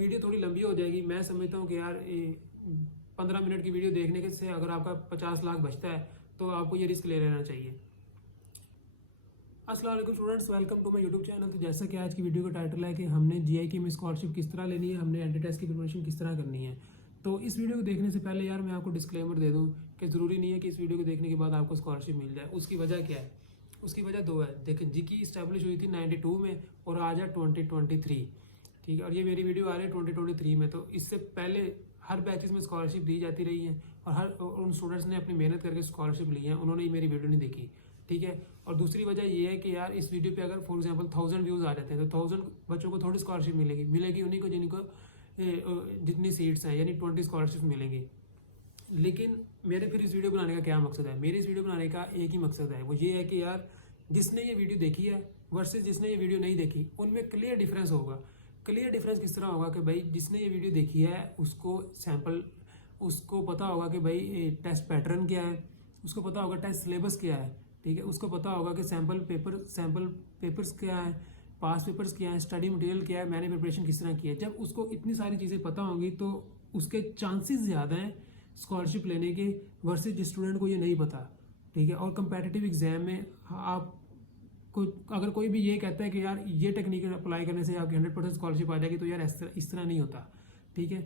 Video थोड़ी लंबी हो जाएगी। मैं समझता हूँ कि यार 15 मिनट की वीडियो देखने के से अगर आपका 50 लाख बचता है तो आपको ये रिस्क ले लेना चाहिए। अस्सलाम वालेकुम students, welcome to my YouTube channel. तो जैसा कि आज की वीडियो का टाइटल है कि हमने जीआई की में स्कॉलरशिप किस तरह लेनी है, हमने एंटी टेस्ट की प्रिपरेशन किस तरह करनी है। तो इस वीडियो को देखने से पहले यार मैं आपको डिस्क्लेमर दे दूं कि ज़रूरी नहीं है कि इस वीडियो को देखने के बाद आपको स्कॉलरशिप मिल जाए। उसकी वजह क्या है? उसकी वजह दो है। देखिए, जी की इस्टेब्लिश हुई थी 92 में और आज है 2023, ठीक है। और ये मेरी वीडियो आ रही है 2023 में। तो इससे पहले हर बैचेस में स्कॉलरशिप दी जाती रही है और उन स्टूडेंट्स ने अपनी मेहनत करके स्कॉलरशिप ली है, उन्होंने मेरी वीडियो नहीं देखी, ठीक है। और दूसरी वजह ये है कि यार इस वीडियो पे अगर फॉर एग्जांपल 1000 व्यूज़ आ जाते हैं तो 1000 बच्चों को थोड़ी स्कॉलरशिप मिलेगी उन्हीं को जिनको जितनी सीट्स हैं, यानी 20 स्कॉलरशिप मिलेंगी। लेकिन मेरे फिर इस वीडियो बनाने का क्या मकसद है? मेरे इस वीडियो बनाने का एक ही मकसद है, वो ये है कि यार जिसने ये वीडियो देखी है वर्सेस जिसने ये वीडियो नहीं देखी, उनमें क्लियर डिफरेंस होगा। क्लियर डिफरेंस किस तरह होगा कि भाई जिसने ये वीडियो देखी है उसको पता होगा कि भाई टेस्ट पैटर्न क्या है, उसको पता होगा टेस्ट सिलेबस क्या है, ठीक है। उसको पता होगा कि सैम्पल पेपर्स क्या है, पास पेपर्स क्या है, स्टडी मटेरियल क्या है, मैंने प्रिपरेशन किस तरह की है। जब उसको इतनी सारी चीज़ें पता होंगी तो उसके चांसेस ज़्यादा हैं स्कॉलरशिप लेने के वर्सेस जिस स्टूडेंट को ये नहीं पता, ठीक है। और कंपेटिटिव एग्जाम में आप अगर कोई भी ये कहता है कि यार ये टेक्निक अप्लाई करने से आपकी 100% स्कॉलरशिप आ जाएगी, तो यार इस तरह नहीं होता, ठीक है।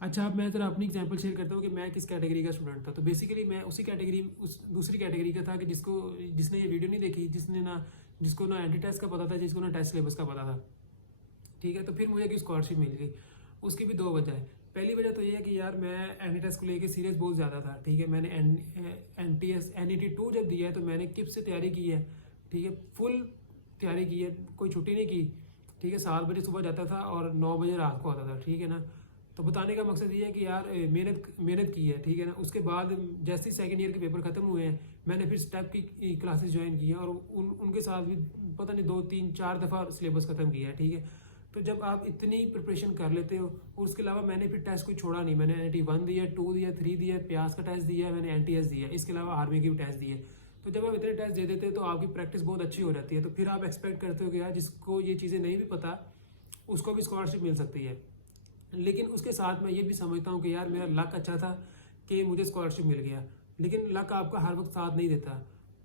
अच्छा, अब मैं ज़रा अपनी एग्जांपल शेयर करता हूँ कि मैं किस कैटेगरी का स्टूडेंट था। तो बेसिकली मैं उस दूसरी कैटेगरी का था कि जिसने ये वीडियो नहीं देखी, जिसको ना एंटी टेस्ट का पता था, जिसको ना टेस्ट सिलेबस का पता था, ठीक है। तो फिर मुझे की स्कॉलरशिप मिल गई। उसकी भी दो वजह है। पहली वजह तो ये है कि यार मैं एंटी टेस्ट को लेकर सीरियस बहुत ज़्यादा था, ठीक है। मैंने NET 2 जब दिया है तो मैंने किप से तैयारी की है, ठीक है। फुल तैयारी की है, कोई छुट्टी नहीं की, ठीक है। 7 बजे सुबह जाता था और 9 बजे रात को आता था, ठीक है ना। तो बताने का मकसद ये है कि यार मेहनत की है, ठीक है ना। उसके बाद जैसे ही सेकेंड ईयर के पेपर खत्म हुए हैं, मैंने फिर स्टेप की क्लासेस ज्वाइन की हैं और उनके साथ भी पता नहीं 2 3 4 दफ़ा सिलेबस खत्म किया है, ठीक है। तो जब आप इतनी प्रिपरेशन कर लेते हो, और उसके अलावा मैंने फिर टेस्ट कोई छोड़ा नहीं। मैंने NET 1 दिया, 2 दिया, 3 दिया, प्यास का टेस्ट दिया, मैंने NTS दिया, इसके अलावा आर्मी के भी टेस्ट दिए। तो जब आप इतने टेस्ट दे देते हैं तो आपकी प्रैक्टिस बहुत अच्छी हो जाती है। तो फिर आप एक्सपेक्ट करते हो कि यार जिसको ये चीज़ें नहीं भी पता उसको भी स्कॉलरशिप मिल सकती है। लेकिन उसके साथ मैं ये भी समझता हूँ कि यार मेरा लक अच्छा था कि मुझे स्कॉलरशिप मिल गया। लेकिन लक आपका हर वक्त साथ नहीं देता।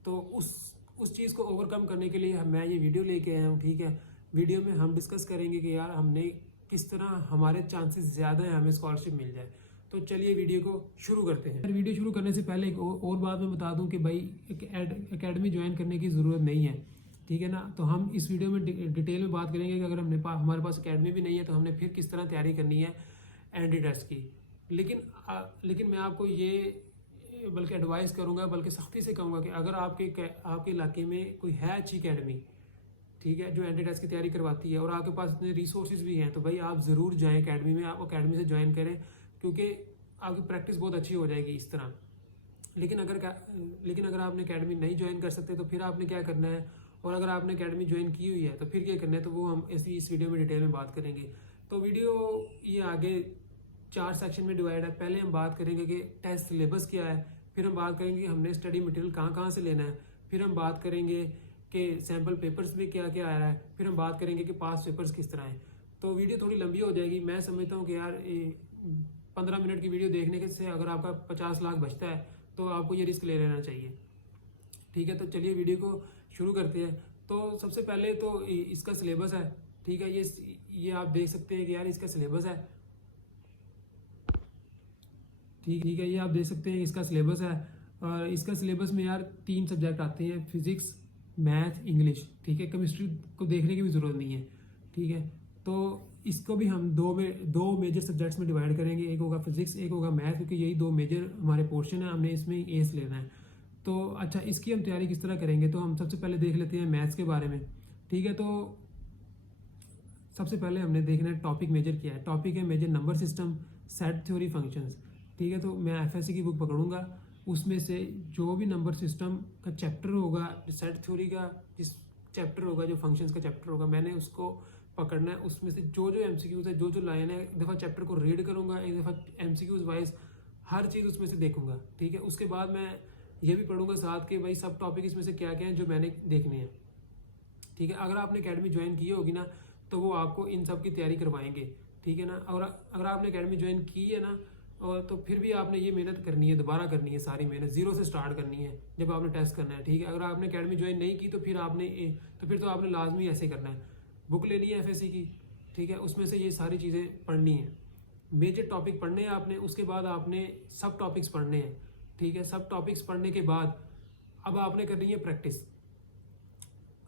तो उस चीज़ को ओवरकम करने के लिए मैं ये वीडियो लेके आया हूँ, ठीक है। वीडियो में हम डिस्कस करेंगे कि यार हमने किस तरह हमारे चांसेस ज़्यादा हैं हमें स्कॉलरशिप मिल जाए। तो चलिए वीडियो को शुरू करते हैं। वीडियो शुरू करने से पहले एक और बात मैं बता दूं कि भाई एक एकेडमी ज्वाइन करने की ज़रूरत नहीं है, ठीक है ना। तो हम इस वीडियो में डिटेल में बात करेंगे कि अगर हमारे पास एकेडमी भी नहीं है तो हमने फिर किस तरह तैयारी करनी है एंटी टेस्ट की। लेकिन मैं आपको ये बल्कि एडवाइस करूँगा, बल्कि सख्ती से कहूँगा कि अगर आपके इलाके में कोई है अच्छी एकेडमी, ठीक है, जो एंटी टेस्ट की तैयारी करवाती है और आपके पास इतने रिसोर्सेज भी हैं, तो भाई आप ज़रूर जाएं एकेडमी में, आप एकेडमी से ज्वाइन करें, क्योंकि आपकी प्रैक्टिस बहुत अच्छी हो जाएगी इस तरह। लेकिन अगर आपने एकेडमी नहीं ज्वाइन कर सकते तो फिर आपने क्या करना है, और अगर आपने एकेडमी ज्वाइन की हुई है तो फिर क्या करना है, तो वो हम इस वीडियो में डिटेल में बात करेंगे। तो वीडियो ये आगे 4 सेक्शन में डिवाइड है। पहले हम बात करेंगे कि टेस्ट सिलेबस क्या है, फिर हम बात करेंगे कि हमने स्टडी मटेरियल कहाँ से लेना है, फिर हम बात करेंगे कि सैम्पल पेपर्स में क्या क्या आ रहा है, फिर हम बात करेंगे कि पास पेपर्स किस तरह हैं। तो वीडियो थोड़ी लंबी हो जाएगी। मैं समझता हूँ कि यार 15 मिनट की वीडियो देखने के से अगर आपका 50 लाख बचता है तो आपको ये रिस्क ले लेना चाहिए, ठीक है। तो चलिए वीडियो को शुरू करते हैं। तो सबसे पहले तो इसका सिलेबस है, ठीक है। ये आप देख सकते हैं कि यार इसका सिलेबस है, ठीक है। ये आप देख सकते हैं इसका सिलेबस है। और इसका सिलेबस में यार 3 सब्जेक्ट आते हैं, फिजिक्स, मैथ, इंग्लिश, ठीक है। केमिस्ट्री को देखने की भी ज़रूरत नहीं है, ठीक है। तो इसको भी हम दो मेजर सब्जेक्ट्स में डिवाइड करेंगे, एक होगा फिजिक्स, एक होगा मैथ, क्योंकि यही 2 मेजर हमारे पोर्शन है, हमने इसमें एस लेना है। तो अच्छा, इसकी हम तैयारी किस तरह करेंगे, तो हम सबसे पहले देख लेते हैं मैथ्स के बारे में, ठीक है। तो सबसे पहले हमने देखना है टॉपिक मेजर क्या है। टॉपिक है major number system, set theory, functions, ठीक है। तो मैं FSC की बुक पकड़ूंगा, उसमें से जो भी नंबर सिस्टम का चैप्टर होगा, सेट थ्योरी का जिस चैप्टर होगा, जो फंक्शंस का चैप्टर होगा, मैंने उसको पकड़ना है। उसमें से जो MCQs है, जो लाइन है, एक दफ़ा चैप्टर को रीड करूंगा, एक दफ़ा MCQs वाइज हर चीज़ उसमें से देखूंगा, ठीक है। उसके बाद मैं ये भी पढ़ूंगा साथ के भाई सब टॉपिक इसमें से क्या क्या हैं जो मैंने देखने हैं, ठीक है। अगर आपने एकेडमी ज्वाइन की होगी ना तो वो आपको इन सब की तैयारी करवाएंगे, ठीक है ना। और अगर आपने एकेडमी ज्वाइन की है ना, और तो फिर भी आपने ये मेहनत करनी है, दोबारा करनी है, सारी मेहनत जीरो से स्टार्ट करनी है जब आपने टेस्ट करना है, ठीक है। अगर आपने एकेडमी ज्वाइन नहीं की तो फिर आपने लाजमी ऐसे करना है, बुक लेनी है एफएससी की, ठीक है, उसमें से ये सारी चीज़ें पढ़नी है, मेजर टॉपिक पढ़ने हैं आपने, उसके बाद आपने सब टॉपिक्स पढ़ने हैं, ठीक है। सब टॉपिक्स पढ़ने के बाद अब आपने करनी है प्रैक्टिस।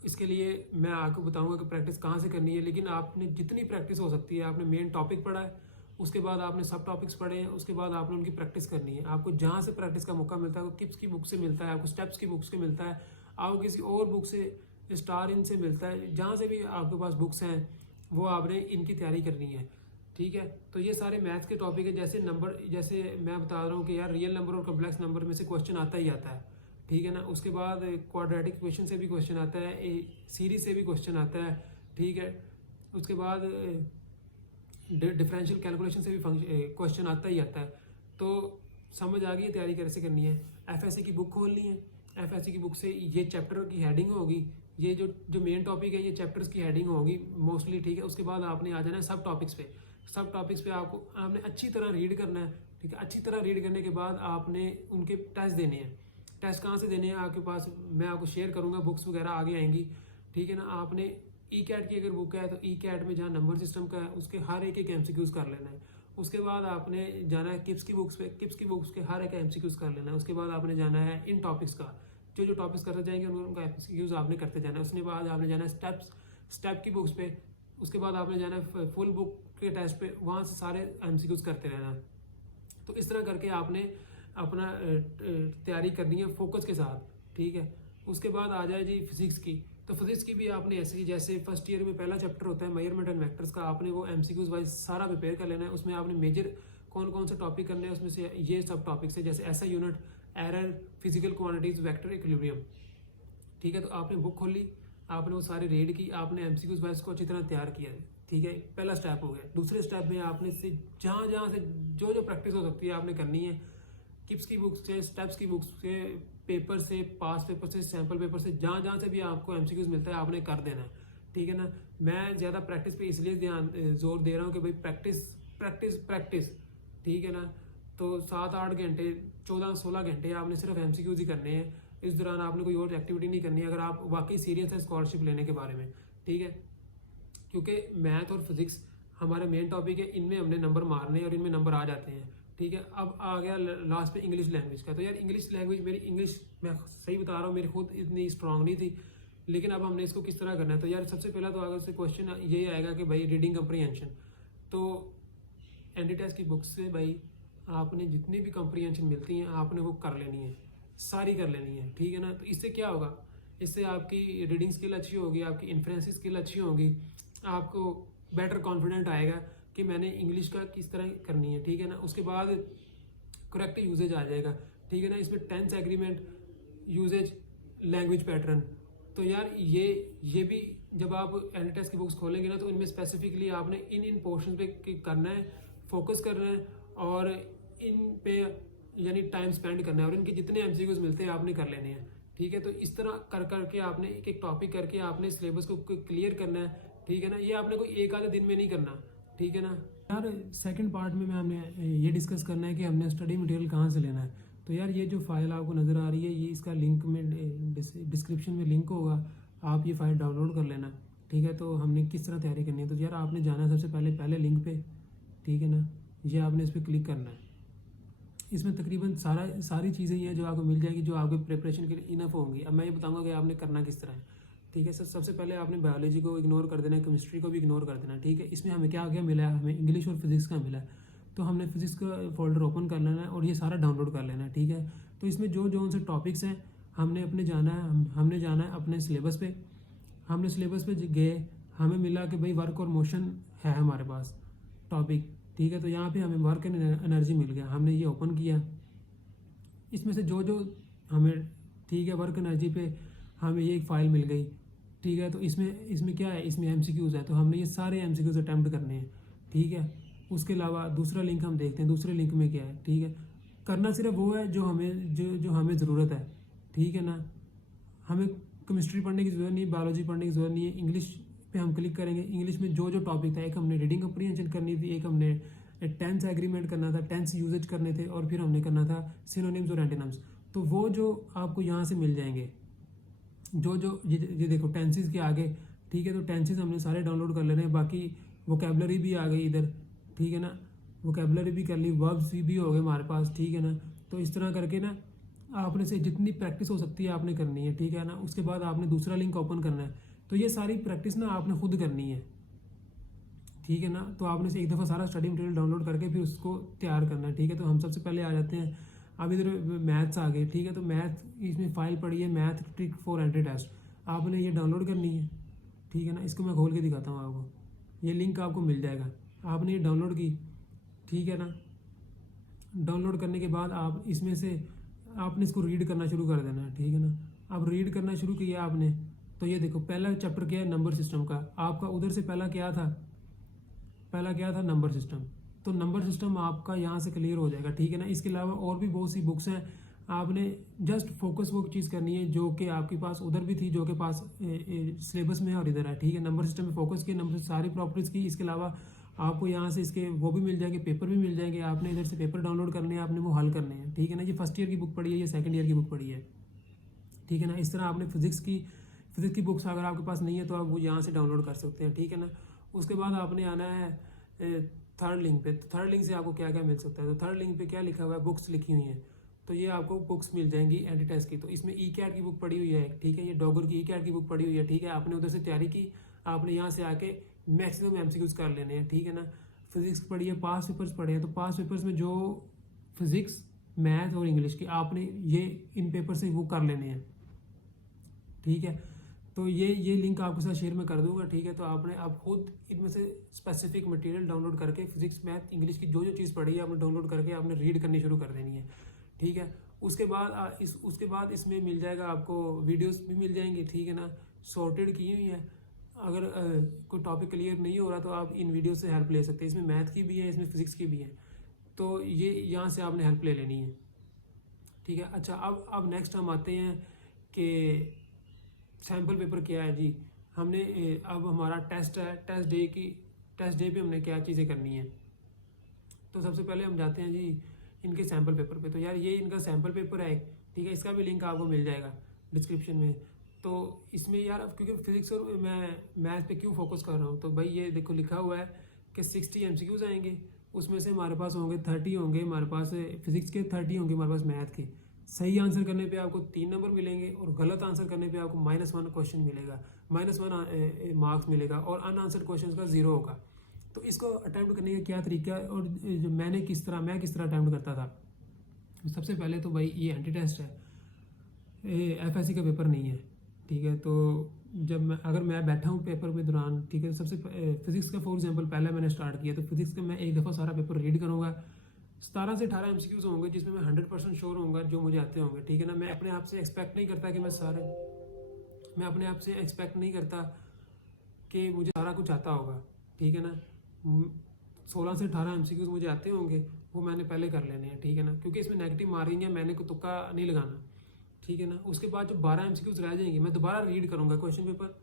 इसके लिए मैं आपको बताऊंगा कि प्रैक्टिस कहाँ से करनी है, लेकिन आपने जितनी प्रैक्टिस हो सकती है, आपने मेन टॉपिक पढ़ा है, उसके बाद आपने सब टॉपिक्स पढ़े हैं, उसके बाद आपने उनकी प्रैक्टिस करनी है। आपको जहाँ से प्रैक्टिस का मौका मिलता है, आपको किप्स की बुक से मिलता है, आपको स्टेप्स की बुक से मिलता है, आपको किसी और बुक से, स्टार इन से मिलता है, जहाँ से भी आपके पास बुक्स हैं वो आपने इनकी तैयारी करनी है, ठीक है। तो ये सारे मैथ्स के टॉपिक है। जैसे मैं बता रहा हूँ कि यार रियल नंबर और कॉम्प्लेक्स नंबर में से क्वेश्चन आता ही आता है, ठीक है ना। उसके बाद क्वाड्रेटिक इक्वेशन से भी क्वेश्चन आता है, सीरीज से भी क्वेश्चन आता है, ठीक है। उसके बाद डिफरेंशियल कैलकुलेशन से भी क्वेश्चन आता ही आता है। तो समझ आ गई है तैयारी कैसे करनी है। एफएससी की बुक खोलनी है, एफएससी की बुक से ये चैप्टर की हेडिंग होगी, ये जो मेन टॉपिक है ये चैप्टर्स की हेडिंग होगी मोस्टली, ठीक है। उसके बाद आपने आ जाना है सब टॉपिक्स पे। सब टॉपिक्स पे आपने अच्छी तरह रीड करना है, ठीक है। अच्छी तरह रीड करने के बाद आपने उनके टेस्ट देने हैं। टेस्ट कहाँ से देने हैं आपके पास, मैं आपको शेयर करूँगा, बुक्स वगैरह आगे आएंगी, ठीक है ना। आपने ई कैट की अगर बुक है तो ई कैट में जहाँ नंबर सिस्टम का है उसके हर एक एमसीक्यूज कर लेना है। उसके बाद आपने जाना है किप्स की बुक्स पे, किप्स की बुक्स के हर एक एमसीक्यूज कर लेना है। उसके बाद आपने जाना है इन टॉपिक्स का, जो टॉपिक्स करते जाएंगे उनका एमसीक्यूज आपने करते जाना है। उसके बाद आपने जाना है स्टेप की बुक्स पे। उसके बाद आपने जाना है फुल बुक के टेस्ट पे, वहाँ से सारे एमसीक्यूज करते रहना। तो इस तरह करके आपने अपना तैयारी करनी है फोकस के साथ, ठीक है। उसके बाद आ जाए जी फिजिक्स की। तो फिजिक्स की भी आपने ऐसे ही, जैसे फर्स्ट ईयर में पहला चैप्टर होता है मेजरमेंट एंड वेक्टर्स का, आपने वो एमसीक्यूज वाइज सारा प्रिपेयर कर लेना है। उसमें आपने मेजर कौन कौन से टॉपिक करने हैं, उसमें से ये सब टॉपिक्स है, जैसे ऐसा unit, error, physical quantities, vector, equilibrium, ठीक है। तो आपने बुक खोली, आपने वो सारे रीड की, आपने एमसीक्यूज वाइज को अच्छी तरह तैयार किया, ठीक है। पहला स्टेप हो गया। दूसरे स्टेप में आपने से जहाँ से जो प्रैक्टिस हो सकती है आपने करनी है, किप्स की बुक्स से, स्टेप्स की बुक्स से, पेपर से, पास पेपर से, सैम्पल पेपर से, जहाँ से भी आपको एमसीक्यूज मिलता है आपने कर देना है, ठीक है ना। मैं ज़्यादा प्रैक्टिस पे इसलिए जोर दे रहा हूँ कि भाई प्रैक्टिस प्रैक्टिस प्रैक्टिस, ठीक है ना। तो 7-8 घंटे, 14-16 घंटे आपने सिर्फ एमसीक्यूज ही करने हैं। इस दौरान आपने कोई और एक्टिविटी नहीं करनी है अगर आप वाकई सीरियस है स्कॉलरशिप लेने के बारे में, ठीक है। क्योंकि मैथ और फिजिक्स हमारे मेन टॉपिक है, इनमें हमने नंबर मारने और इनमें नंबर आ जाते हैं, ठीक है। अब आ गया लास्ट पे इंग्लिश लैंग्वेज का। तो यार इंग्लिश लैंग्वेज, मेरी इंग्लिश मैं सही बता रहा हूँ मेरी खुद इतनी स्ट्रांग नहीं थी, लेकिन अब हमने इसको किस तरह करना है। तो यार सबसे पहला तो अगर से क्वेश्चन ये आएगा कि भाई रीडिंग कंप्रीहेंशन। तो एनडी टेस्ट की बुक से भाई आपने जितनी भी कंप्रीहेंशन मिलती हैं आपने वो कर लेनी है, सारी कर लेनी है, ठीक है ना। तो इससे क्या होगा, इससे आपकी रीडिंग स्किल अच्छी होगी, आपकी इन्फ्लुएंसिंग स्किल अच्छी होगी, आपको बेटर कॉन्फिडेंट आएगा कि मैंने इंग्लिश का किस तरह करनी है, ठीक है ना। उसके बाद करेक्ट यूजेज आ जाएगा, ठीक है ना। इसमें tense agreement, usages, language pattern. तो यार ये भी जब आप एनडी टेस्ट की बुक्स खोलेंगे ना तो इनमें स्पेसिफिकली आपने इन पोर्शन पे करना है, फोकस करना है और इन पे यानी टाइम स्पेंड करना है, और इनके जितने एमसीक्यूज मिलते हैं आपने कर लेने हैं, ठीक है। तो इस तरह करके आपने एक टॉपिक करके आपने सिलेबस को क्लियर करना है, ठीक है ना। ये आपने कोई एक आधे दिन में नहीं करना, ठीक है ना। यार सेकंड पार्ट में हमने ये डिस्कस करना है कि हमने स्टडी मटेरियल कहाँ से लेना है। तो यार ये जो फाइल आपको नज़र आ रही है, ये इसका लिंक में डिस्क्रिप्शन में लिंक होगा, आप ये फाइल डाउनलोड कर लेना, ठीक है। तो हमने किस तरह तैयारी करनी है, तो यार आपने जाना है सबसे पहले लिंक पे, ठीक है ना। ये आपने इस पर क्लिक करना है। इसमें तकरीबन सारी चीज़ें ही हैं जो आपको मिल जाएगी, जो आपके प्रिपरेशन के लिए इनफ होंगी। अब मैं ये बताऊंगा कि आपने करना किस तरह है, ठीक है। सबसे पहले आपने बायोलॉजी को इग्नोर कर देना है, केमिस्ट्री को भी इग्नोर कर देना है, ठीक है। इसमें हमें क्या मिला है, हमें इंग्लिश और फिजिक्स का मिला है। तो हमने फिजिक्स का फोल्डर ओपन कर लेना है और ये सारा डाउनलोड कर लेना है, ठीक है। तो इसमें जो उनसे टॉपिक्स हैं हमने अपने जाना है, हमने जाना है अपने सिलेबस पे। हमने सिलेबस पे गए, हमें मिला कि भाई वर्क और मोशन है हमारे पास टॉपिक, ठीक है। तो यहाँ पे हमें वर्क एंड एनर्जी मिल गया, हमने ये ओपन किया। इसमें से जो हमें, ठीक है, वर्क एनर्जी पे हमें ये एक फ़ाइल मिल गई, ठीक है। तो इसमें क्या है, इसमें एमसीक्यूज़ है, तो हमने ये सारे एमसीक्यूज़ अटैम्प्ट करने हैं, ठीक है। उसके अलावा दूसरा लिंक हम देखते हैं, दूसरे लिंक में क्या है, ठीक है। करना सिर्फ वो है जो हमें ज़रूरत है, ठीक है ना। हमें केमिस्ट्री पढ़ने की ज़रूरत नहीं, बायोलॉजी पढ़ने की ज़रूरत नहीं है, इंग्लिश पे हम क्लिक करेंगे। इंग्लिश में जो जो टॉपिक था, एक हमने रीडिंग कम्प्रीहेंशन करनी थी, एक हमने टेंस एग्रीमेंट करना था, टेंस यूजेज करने थे, और फिर हमने करना था सिनोनिम्स और एंटोनिम्स। तो वो जो आपको यहाँ से मिल जाएंगे, जो जो ये देखो टेंसेस के आगे, ठीक है। तो टेंसेस हमने सारे डाउनलोड कर लेने हैं, बाकी वोकेबलरी भी आ गई इधर, ठीक है ना, वोकेबलरी भी कर ली, वर्ब्स भी हो गए हमारे पास, ठीक है ना। तो इस तरह करके ना आपने से जितनी प्रैक्टिस हो सकती है आपने करनी है, ठीक है ना। उसके बाद आपने दूसरा लिंक ओपन करना है। तो ये सारी प्रैक्टिस ना आपने खुद करनी है, ठीक है ना। तो आपने से एक दफ़ा सारा स्टडी मटेरियल डाउनलोड करके फिर उसको तैयार करना है, ठीक है। तो हम सबसे पहले आ जाते हैं, अब इधर मैथ्स आ गए, ठीक है। तो मैथ इसमें फ़ाइल पड़ी है, math trick for entry test, आपने ये डाउनलोड करनी है, ठीक है ना। इसको मैं खोल के दिखाता हूँ आपको, ये लिंक आपको मिल जाएगा, आपने ये डाउनलोड की, ठीक है ना। डाउनलोड करने के बाद आप इसमें से आपने इसको रीड करना शुरू कर देना है, ठीक है ना। अब रीड करना शुरू किया आपने, तो ये देखो पहला चैप्टर क्या है, नंबर सिस्टम का। आपका उधर से पहला क्या था, पहला क्या था, नंबर सिस्टम। तो नंबर सिस्टम आपका यहाँ से क्लियर हो जाएगा, ठीक है ना। इसके अलावा और भी बहुत सी बुक्स हैं, आपने जस्ट फोकस वो चीज़ करनी है जो कि आपके पास उधर भी थी, जो के पास सिलेबस में है और इधर है, ठीक है। नंबर सिस्टम में फोकस किया, नंबर सारी प्रॉपर्टीज़ की। इसके अलावा आपको यहाँ से इसके वो भी मिल जाएंगे, पेपर भी मिल जाएंगे, आपने इधर से पेपर डाउनलोड करने हैं, आपने वो हल करने हैं, ठीक है ना। ये फर्स्ट ईयर की बुक पढ़ी है, ये सेकंड ईयर की बुक पढ़ी है, ठीक है ना। इस तरह आपने फिजिक्स की बुक्स अगर आपके पास नहीं है तो आप वो यहाँ से डाउनलोड कर सकते हैं, ठीक है ना। उसके बाद आपने आना है थर्ड लिंक पे। तो थर्ड लिंक से आपको क्या क्या मिल सकता है, तो थर्ड लिंक पे क्या लिखा हुआ है, बुक्स लिखी हुई हैं। तो ये आपको बुक्स मिल जाएंगी एंटी टेस्ट की। तो इसमें ई कैट की बुक पड़ी हुई है, ठीक है। ये डॉगर की ई कैट की बुक पड़ी हुई है, ठीक है। आपने उधर से तैयारी की, आपने यहाँ से आके मैक्सिमम एमसीक्यूज कर लेने हैं, ठीक है ना। फिजिक्स पढ़ी है, पास पेपर्स पढ़े हैं, तो पास पेपर्स में जो फिजिक्स, मैथ और इंग्लिश की आपने ये इन पेपर से वो कर लेने हैं, ठीक है। तो ये लिंक आपके साथ शेयर में कर दूंगा, ठीक है। तो आपने आप खुद इनमें से स्पेसिफिक मटेरियल डाउनलोड करके फिजिक्स, मैथ, इंग्लिश की जो जो चीज़ पढ़ी है आपने डाउनलोड करके आपने रीड करनी शुरू कर देनी है, ठीक है। उसके बाद इसमें मिल जाएगा आपको वीडियोस भी मिल जाएंगी, ठीक है ना, सॉर्टेड की हुई है। अगर कोई टॉपिक क्लियर नहीं हो रहा तो आप इन वीडियो से हेल्प ले सकते हैं। इसमें मैथ की भी है, इसमें फिजिक्स की भी है, तो ये यहाँ से आपने हेल्प ले लेनी है, ठीक है। अच्छा, अब नेक्स्ट हम आते हैं कि सैम्पल पेपर क्या है जी। हमने अब हमारा टेस्ट है, टेस्ट डे पे हमने क्या चीज़ें करनी है। तो सबसे पहले हम जाते हैं जी इनके सैम्पल पेपर पे। तो यार ये इनका सैम्पल पेपर है, ठीक है। इसका भी लिंक आपको मिल जाएगा डिस्क्रिप्शन में। तो इसमें यार क्योंकि फिजिक्स और मैं मैथ पे क्यों फोकस कर रहा हूँ, तो भाई ये देखो लिखा हुआ है कि 60 MCQs आएंगे, उसमें से हमारे पास होंगे 30 होंगे हमारे पास फिजिक्स के, 30 होंगे हमारे पास मैथ के। सही आंसर करने पे आपको 3 नंबर मिलेंगे और गलत आंसर करने पे आपको -1 क्वेश्चन मिलेगा, -1 मार्क्स मिलेगा, और अनआंसर्ड क्वेश्चन का 0 होगा। तो इसको अटैम्प्ट करने का क्या तरीका है और जो मैं किस तरह अटैम्प्ट करता था। सबसे पहले तो भाई ये एंटी टेस्ट है, FSC का पेपर नहीं है, ठीक है। तो जब अगर मैं बैठा हूँ पेपर के दौरान, ठीक है, सबसे फिजिक्स का फॉर एग्जांपल पहले मैंने स्टार्ट किया, तो फिजिक्स का मैं एक दफ़ा सारा पेपर रीड करूँगा। 17 से 18 MCQs होंगे जिसमें मैं 100% श्योर होऊंगा जो मुझे आते होंगे, ठीक है ना। मैं अपने आप से एक्सपेक्ट नहीं करता कि मुझे सारा कुछ आता होगा, ठीक है ना। 16 से 18 MCQs मुझे आते होंगे, वो मैंने पहले कर लेने हैं, ठीक है ना, क्योंकि इसमें नेगेटिव मार्किंग है, मैंने को तुक्का नहीं लगाना, ठीक है ना। उसके बाद जो 12 MCQs रह जाएंगे मैं दोबारा रीड करूँगा क्वेश्चन पेपर,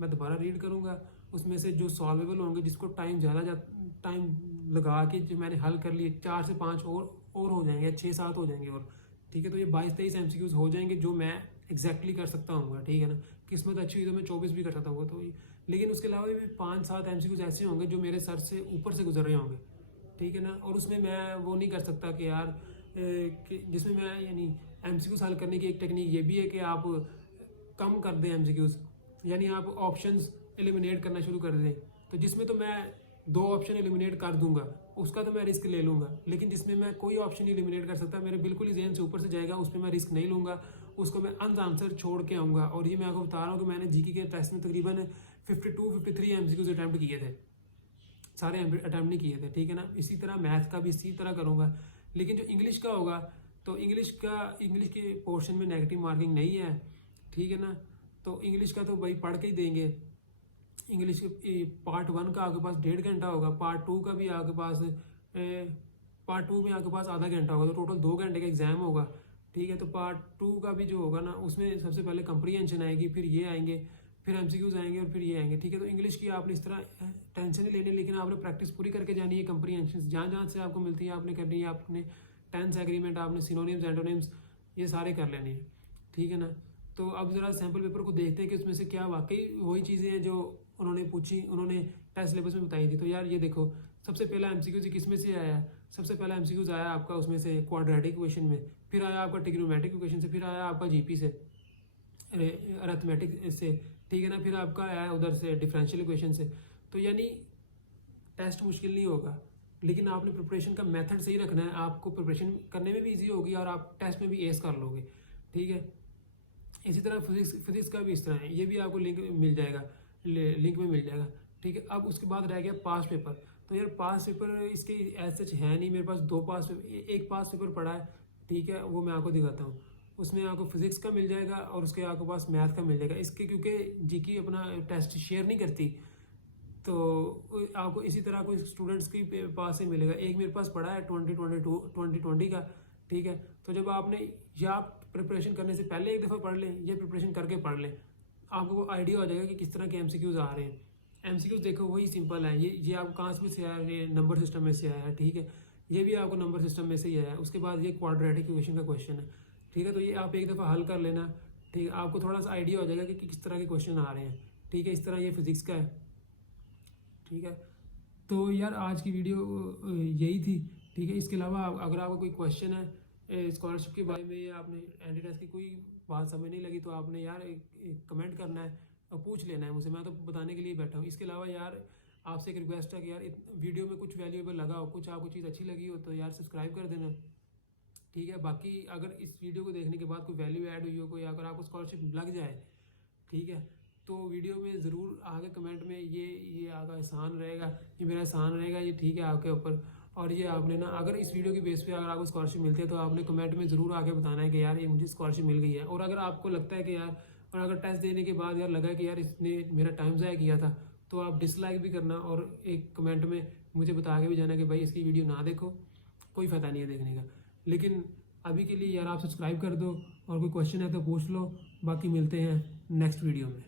मैं दोबारा रीड करूँगा। उसमें से जो सॉल्वेबल होंगे, जिसको टाइम लगा के जो मैंने हल कर लिए, 4 से 5 और हो जाएंगे, 6-7 हो जाएंगे और, ठीक है। तो ये 22-23 MCQs हो जाएंगे जो मैं एग्जैक्टली कर सकता हूँ, ठीक है ना। किस्मत अच्छी हुई तो मैं 24 भी कर सकता हूँ। तो लेकिन उसके अलावा भी 5-7 MCQs ऐसे होंगे जो मेरे सर से ऊपर से गुजर रहे होंगे, ठीक है ना। और उसमें मैं वो नहीं कर सकता कि यार जिसमें मैं यानी MCQs हल करने की एक टेक्निक ये भी है कि आप कम कर दें MCQs, यानी आप ऑप्शंस एलिमिनेट करना शुरू कर दें। तो जिसमें तो मैं 2 ऑप्शन एलिमिनेट कर दूंगा उसका तो मैं रिस्क ले लूँगा, लेकिन जिसमें मैं कोई ऑप्शन एलिमिनेट कर सकता, मेरे बिल्कुल ही जहन से ऊपर से जाएगा, उस पर मैं रिस्क नहीं लूँगा, उसको मैं अनआंसर छोड़ के आऊँगा। और ये मैं आपको बता रहा हूँ कि मैंने जीके के टेस्ट में तकरीबन 52-53 MCQs अटैम्प्ट किए थे, सारे अटैम्प्ट नहीं किए थे, ठीक है ना। इसी तरह मैथ का भी इसी तरह करूँगा। लेकिन जो इंग्लिश का होगा, तो इंग्लिश के पोर्शन में नेगेटिव मार्किंग नहीं है, ठीक है ना। तो इंग्लिश का तो भाई पढ़ के ही देंगे। इंग्लिश के पार्ट 1 का आपके पास 1.5 घंटा होगा, पार्ट 2 का भी आपके पास पार्ट 2 में आपके पास आधा घंटा होगा, तो टोटल 2 घंटे का एग्जाम होगा, ठीक है। तो पार्ट 2 का भी जो होगा ना, उसमें सबसे पहले कंप्रीहेंशन आएगी, फिर ये आएंगे, फिर MCQs आएंगे और फिर ये आएंगे, ठीक है। तो इंग्लिश की आपने इस तरह टेंशन नहीं लेनी, लेकिन आपने प्रैक्टिस पूरी करके जानी है। कंप्रीहेंशन जहाँ जहाँ से आपको मिलती है आपने करनी है। आपने टेंस एग्रीमेंट, आपने सिनोनिम्स, एंटोनिम्स ये सारे कर लेने हैं, ठीक है ना। तो अब ज़रा सैम्पल पेपर को देखते हैं कि उसमें से क्या वाकई वही चीज़ें हैं जो उन्होंने पूछी, उन्होंने टेस्ट सिलेबस में बताई थी। तो यार ये देखो, सबसे पहला MCQs किस में से आया? सबसे पहला MCQs आया आपका उसमें से क्वाड्रेटिक इक्वेशन में, फिर आया आपका ट्रिग्नोमेट्रिक इक्वेशन से, फिर आया आपका GP से, अरिथमेटिक से, ठीक है ना, फिर आपका आया उधर से डिफरेंशियल इक्वेशन से। तो यानी टेस्ट मुश्किल नहीं होगा, लेकिन आपने प्रिपरेशन का मेथड सही रखना है। आपको प्रिपरेशन करने में भी इजी होगी और आप टेस्ट में भी एस कर लोगे, ठीक है। इसी तरह फिजिक्स का भी इस तरह है, ये भी आपको लिंक मिल जाएगा, लिंक में मिल जाएगा, ठीक है। अब उसके बाद रह गया पास पेपर। तो यार पास पेपर इसके एज सच है नहीं, मेरे पास दो पास पेपर, एक पास पेपर पड़ा है, ठीक है, वो मैं आपको दिखाता हूँ। उसमें आपको फिजिक्स का मिल जाएगा और उसके आपके पास मैथ का मिल जाएगा। इसके क्योंकि जीके अपना टेस्ट शेयर नहीं करती, तो आपको इसी तरह कोई स्टूडेंट्स के पास ही मिलेगा। एक मेरे पास पड़ा है 2020 का, ठीक है। तो जब आपने या प्रिपरेशन करने से पहले एक दफ़ा पढ़ लें या प्रिपरेशन करके पढ़ लें, आपको आइडिया हो जाएगा कि किस तरह के MCQs आ रहे हैं। MCQs देखो वही सिंपल है, ये आपको कहाँ से आया है? ये नंबर सिस्टम में से आया है, ठीक है। ये भी आपको नंबर सिस्टम में से ही आया है। उसके बाद ये क्वाड्रेटिक इक्वेशन का क्वेश्चन है, ठीक है। तो ये आप एक दफ़ा हल कर लेना, ठीक है, आपको थोड़ा सा आइडिया हो जाएगा कि किस तरह के क्वेश्चन आ रहे हैं, ठीक है। इस तरह ये फिजिक्स का है, ठीक है। तो यार आज की वीडियो यही थी, ठीक है। इसके अलावा अगर आपको कोई क्वेश्चन है स्कॉलरशिप के बारे में या आपने एंटी टेस्ट की कोई बात समझ नहीं लगी, तो आपने यार एक कमेंट करना है और पूछ लेना है मुझसे, मैं तो बताने के लिए बैठा हूँ। इसके अलावा यार आपसे एक रिक्वेस्ट है कि यार वीडियो में कुछ वैल्यूएबल लगा हो, कुछ आपको चीज़ अच्छी लगी हो, तो यार सब्सक्राइब कर देना, ठीक है। बाकी अगर इस वीडियो को देखने के बाद कोई वैल्यू ऐड हुई हो, कोई अगर आपको स्कॉलरशिप लग जाए, ठीक है, तो वीडियो में ज़रूर आगे कमेंट में ये आपका एहसान रहेगा, ये मेरा एहसान रहेगा, ये ठीक है आपके ऊपर। और ये आपने ना अगर इस वीडियो की बेस पे अगर आपको स्कॉलरशिप मिलती है तो आपने कमेंट में ज़रूर आके बताना है कि यार ये मुझे स्कॉलरशिप मिल गई है। और अगर आपको लगता है कि यार, और अगर टेस्ट देने के बाद यार लगा कि यार इसने मेरा टाइम ज़ाया किया था, तो आप डिसलाइक भी करना और एक कमेंट में मुझे बता के भी जाना कि भाई इसकी वीडियो ना देखो, कोई फ़ायदा नहीं है देखने का। लेकिन अभी के लिए यार आप सब्सक्राइब कर दो और कोई क्वेश्चन है तो पूछ लो। बाकी मिलते हैं नेक्स्ट वीडियो में।